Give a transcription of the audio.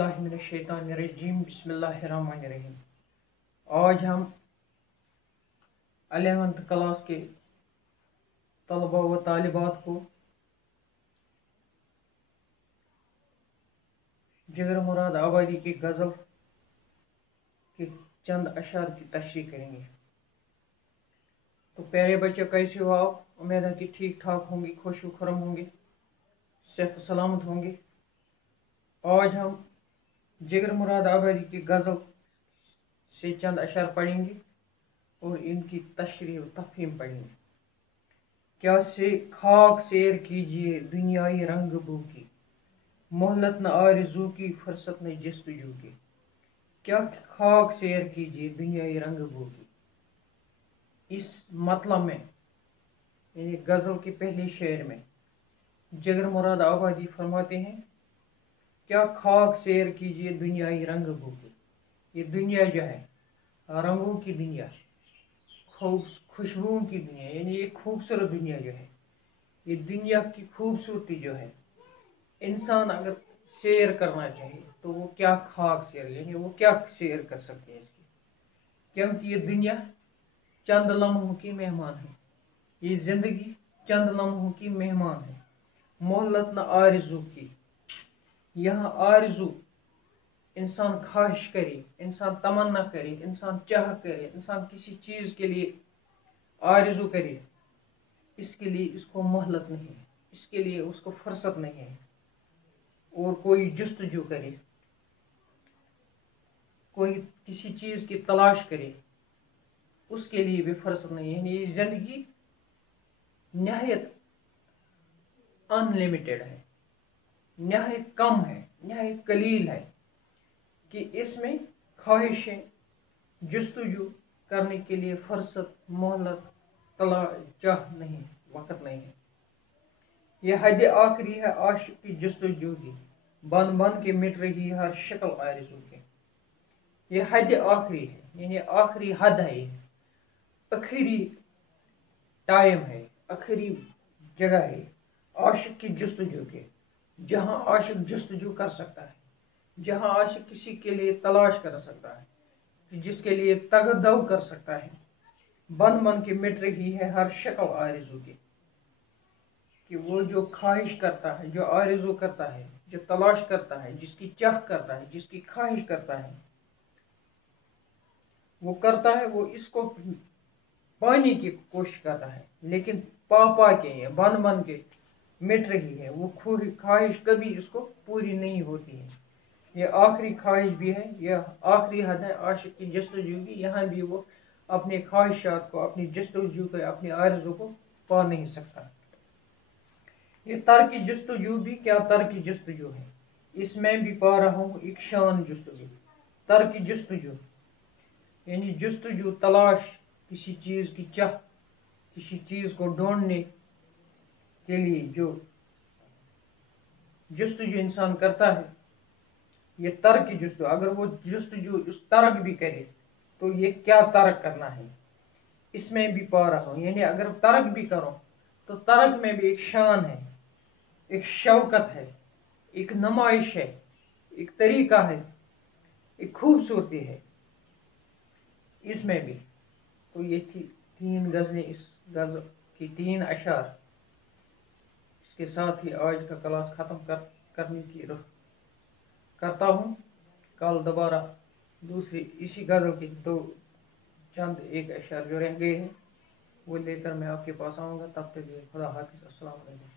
औज़ुबिल्लाहिमिनश्शैतानिर्रजीम बिस्मिल्लाहिर्रहमानिर्रहीम। आज हम 11th क्लास के तलबा व तालिबात को जिगर मुराद आबादी की गज़ल के चंद अशार की तशरीह करेंगे। तो प्यारे बच्चे, कैसे हो आप? उम्मीद है कि ठीक ठाक होंगे, खुश खुरम होंगे, सेहत सलामत होंगे। आज हम जिगर मुराद आबादी की गज़ल से चंद अशार पढ़ेंगे और इनकी तशरीह व तफ़हीम पढ़ेंगे। क्या से खाक सैर कीजिए दुनियाई रंग बू की, मोहलत न आरज़ू की फुर्सत न जस्तजू की। क्या खाक सैर कीजिए दुनियाई रंग बू की। इस मतलब में यानी गज़ल के पहले शेर में जिगर मुराद आबादी फरमाते हैं, क्या खाक सैर कीजिए दुनियाई रंग बू की। ये दुनिया जो है रंगों की दुनिया, खुशबुओं की दुनिया, यानी ये खूबसूरत दुनिया जो है, ये दुनिया की खूबसूरती जो है, इंसान अगर सैर करना चाहे तो वो क्या खाक सैर, यानी वो क्या सैर कर सकते हैं इसकी, क्योंकि ये दुनिया चंद लम्हों की मेहमान है, ये जिंदगी चंद लम्हों की मेहमान है। मोहलत न आरज़ू की, यहाँ आरज़ू इंसान ख्वाहिश करे, इंसान तमन्ना करे, इंसान चाह करे, इंसान किसी चीज़ के लिए आरज़ू करे, इसके लिए इसको मोहलत नहीं है, इसके लिए उसको फुर्सत नहीं है। और कोई जस्तजू करे, कोई किसी चीज़ की तलाश करे, उसके लिए भी फुर्सत नहीं है। ये जिंदगी निहायत अनलिमिटेड है, निहायत कम है, निहायत कलील है कि इसमें ख्वाहिशें जस्तजू करने के लिए फुर्सत, मोहलत, चाह नहीं, वक्त नहीं है। यह हद आखिरी है आशिक की जस्तजू की, बन बन के मिट रही है हर शक्ल आरज़ू की। यह हद आखिरी है, यानी आखिरी हद है, ये आखिरी टाइम है, आखिरी जगह है आशिक की जस्तजू के, जहाँ आशिक जस्तजू कर सकता है, जहाँ आशिक किसी के लिए तलाश कर सकता है, जिसके लिए तगदव कर सकता है। बन बन के मिट रही है हर शक्ल आरज़ू की, कि वो जो ख्वाहिश करता है, जो आरज़ू करता है, जो तलाश करता है, जिसकी चाह करता है, जिसकी ख्वाहिश करता है, वो इसको पाने की कोशिश करता है, लेकिन पा के बन बन के मिट रही है। वो ख्वाहिश कभी इसको पूरी नहीं होती है। ये आखिरी ख्वाहिश भी है, यह आखिरी हद है आशिक की जस्तजू की। यहाँ भी वो अपने ख्वाहिशात को, अपनी जस्तजू को, अपनी आरज़ू को पा नहीं सकता। ये तर्क जस्तजू भी क्या तर्क जस्तजू है, इसमें भी पा रहा हूँ एक शान जस्तजू। तर्क जस्तजू यानी जस्तजू, तलाश, किसी चीज़ की चाह, किसी चीज़ को ढूंढने के लिए जो जस्तजू इंसान करता है, ये तर्क जस्तजू। अगर वो जस्तजू उस तर्क भी करे तो ये क्या तर्क करना है, इसमें भी पा रहा हूँ। यानी अगर तर्क भी करो तो तर्क में भी एक शान है, एक शौकत है, एक नुमाइश है, एक तरीका है, एक खूबसूरती है इसमें भी। तो ये थी 3 गज़लें, इस गज़ल की 3 अशार। इसके साथ ही आज का क्लास ख़त्म करने की रुख करता हूँ। कल दोबारा दूसरी इसी गज़ल की चंद एक अशार जो रह गए हैं वो लेकर मैं आपके पास आऊँगा। तब तक खुदा हाफिज़, अस्सलाम वालेकुम।